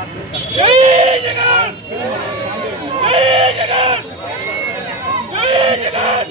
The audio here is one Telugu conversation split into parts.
જય જગત જય જગત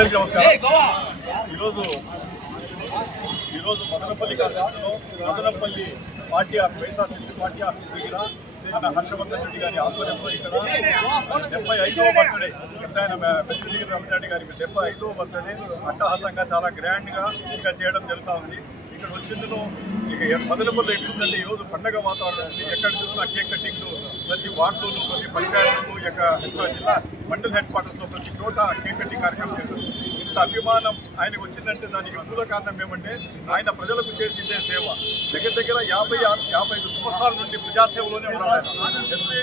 అందరికీ నమస్కారం. ఈరోజు ఈరోజు మదనపల్లి కాన్స్టిట్యూషన్లో Madanapalle party office YSRCP party office దగ్గర మన హర్షవర్ధన్ రెడ్డి గారి ఆధ్వర్యంలో ఇక్కడ డెబ్బై ఐదవ బర్త్డే పెద్ద ఆయన పెద్దగిరి రమణారెడ్డి గారికి డెబ్బై ఐదవ బర్త్డే అట్టహాసంగా చాలా గ్రాండ్గా ఇక్కడ చేయడం జరుగుతూ ఉంది. ఇక్కడ వచ్చిందులో ఇక మదనపల్లి ఎట్లుందంటే ఈరోజు పండగ వాతావరణం ఎక్కడ చూసినా కేక్ కటింగ్లు ప్రతి వార్డులోనూ ప్రతి పంచాయతీలు యొక్క జిల్లా మండల్ హెడ్ క్వార్టర్స్లో ప్రతి చోట కేక్ కార్యక్రమం చేశారు ఇంత అభిమానం ఆయనకు వచ్చిందంటే దానికి మూల కారణం ఏమంటే ఆయన ప్రజలకు చేసిందే సేవ దగ్గర దగ్గర యాభై ఆరు యాభై ఐదు సంవత్సరాల నుండి ప్రజాసేవలోనే ఉన్నారు ఆయన. ఎస్పీ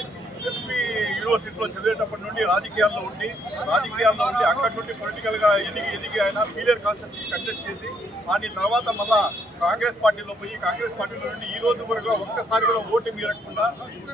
ఎస్పీ యూనివర్సిటీలో చదివేటప్పటి నుండి రాజకీయాల్లో ఉండి రాజకీయాల్లో ఉండి అక్కడి నుండి పొలిటికల్గా ఎదిగి ఎదిగి ఆయన సీనియర్ కాన్స్టిట్యూన్సీ కంటెస్ట్ చేసి దాని తర్వాత మళ్ళా కాంగ్రెస్ పార్టీలో పోయి కాంగ్రెస్ పార్టీలో నుండి ఈ రోజు వరకు ఒక్కసారి కూడా ఓటు మీరకుండా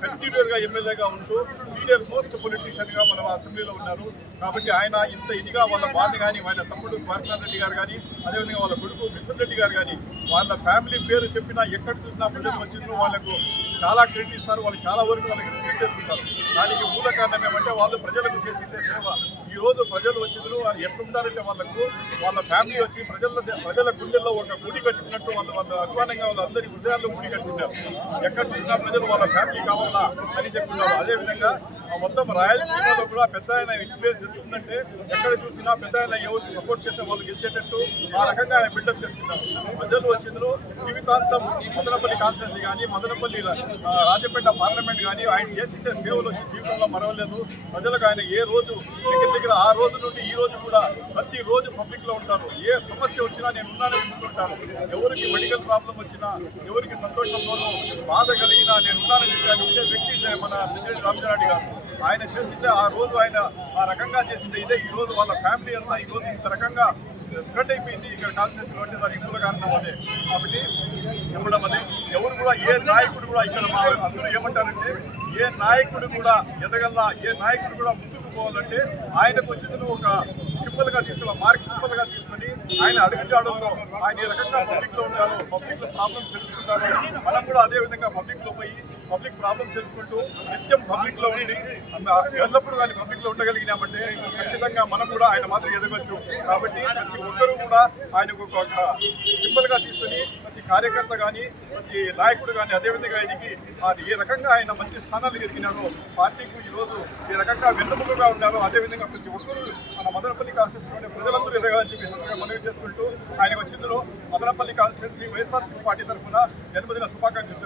కంటిన్యూర్గా ఎమ్మెల్యేగా ఉంటూ సీనియర్ మోస్ట్ పొలిటీషియన్గా మన అసెంబ్లీలో ఉన్నారు. కాబట్టి ఆయన ఇంత ఇదిగా వాళ్ళ బాధ కానీ వాళ్ళ తమ్ముడు పార్కనాథ్ రెడ్డి గారు కానీ అదేవిధంగా వాళ్ళ కొడుకు మిథున్ రెడ్డి గారు కానీ వాళ్ళ ఫ్యామిలీ పేరు చెప్పినా ఎక్కడ చూసినా ప్రజలు వచ్చిందో వాళ్ళకు చాలా క్రెడిట్ ఇస్తారు వాళ్ళు చాలా వరకు వాళ్ళకి రిసీవ్ చేసుకుంటారు. దానికి మూల కారణం ఏమంటే వాళ్ళు ప్రజలకు చేసిందే సేవ. ఈ రోజు ప్రజలు వచ్చిండ్రు వాళ్ళు ఎట్లుంటారంటే వాళ్ళకు వాళ్ళ ఫ్యామిలీ వచ్చి ప్రజల ప్రజల గుండెల్లో ఒక గుడి కట్టుకున్నట్టు వాళ్ళు వాళ్ళ అభిమానంగా వాళ్ళ అందరి హృదయాల్లో గుడి కట్టుకుంటారు ఎక్కడ చూసినా ప్రజలు వాళ్ళ ఫ్యామిలీ కావాలా అని చెప్తున్నారు. అదేవిధంగా మొత్తం రాయలసీమలో కూడా పెద్ద ఆయన ఇన్ఫ్లుయెన్స్ జరుగుతుందంటే ఎక్కడ చూసినా పెద్ద ఆయన ఎవరికి సపోర్ట్ చేస్తే వాళ్ళు గెలిచేటట్టు ఆ రకంగా ఆయన బిల్డప్ చేసుకుంటారు ప్రజలు వచ్చిందో జీవితాంతం మదనపల్లి కాన్స్టిట్యూన్సీ కానీ మదనపల్లి రాజపేట పార్లమెంట్ కానీ ఆయన చేసింటే సేవలు వచ్చి జీవితంలో మరవలేదు. ప్రజలకు ఆయన ఏ రోజు దగ్గర దగ్గర ఆ రోజు నుండి ఈ రోజు కూడా ప్రతి రోజు పబ్లిక్లో ఉంటారు. ఏ సమస్య వచ్చినా నేను ఉన్నానని చెప్తుంటాను ఎవరికి మెడికల్ ప్రాబ్లం వచ్చినా ఎవరికి సంతోషంలోనూ బాధ కలిగినా నేను ఉన్నానని చెప్పాను ఉండే వ్యక్తి మన పిల్లడి రామచంద్రారెడ్డి గారు. ఆయన చేసిందే ఆ రోజు ఆయన ఆ రకంగా చేసిందే ఇదే ఈ రోజు వాళ్ళ ఫ్యామిలీ అంతా ఈ రోజు ఇంత రకంగా స్ప్రెడ్ అయిపోయింది. ఇక్కడ కాన్స్టిట్యూషన్ అంటే దానికి మూల కారణం అదే. కాబట్టి ఇవ్వడం ఎవరు కూడా ఏ నాయకుడు కూడా ఇక్కడ మా అందరూ ఏమంటారంటే ఏ నాయకుడు కూడా ఎదగల్లా ఏ నాయకుడు కూడా ముందుకు పోవాలంటే ఆయనకు వచ్చింది ఒక సింపుల్గా తీసుకున్న మార్క్ సింపుల్గా ఆయన అడుగుజాడల్లో ఆయన ఏ రకంగా పబ్లిక్లో ఉంటారో పబ్లిక్లో ప్రాబ్లమ్స్ తెలుసుకుంటారో మనం కూడా అదే విధంగా పబ్లిక్లో పోయి పబ్లిక్ ప్రాబ్లమ్స్ తెలుసుకుంటూ నిత్యం పబ్లిక్లో ఉండి ఎల్లప్పుడూ కానీ పబ్లిక్లో ఉండగలిగినామంటే ఖచ్చితంగా మనం కూడా ఆయన మాదిరి ఎదగొచ్చు. కాబట్టి ప్రతి ఒక్కరూ కూడా ఆయనకు ఒక సింబల్గా తీసుకుని ప్రతి కార్యకర్త కానీ ప్రతి నాయకుడు కానీ అదేవిధంగా ఆయనకి అది ఏ రకంగా ఆయన మంచి స్థానాలు ఎదిగినారో పార్టీకి ఈ రోజు ఏ రకంగా వెన్నుముకగా ఉన్నారో అదేవిధంగా ప్రతి ఒక్కరూ మన మదనపల్లి కాన్స్టిట్యూన్సీలోని ప్రజలందరూ ఎదగాలని చెప్పి మనవి చేసుకుంటూ ఆయన వచ్చిందులో మదనపల్లి కాన్స్టిట్యూన్సీ వైఎస్ఆర్సీపీ పార్టీ తరఫున జన్మదిన శుభాకాంక్షలు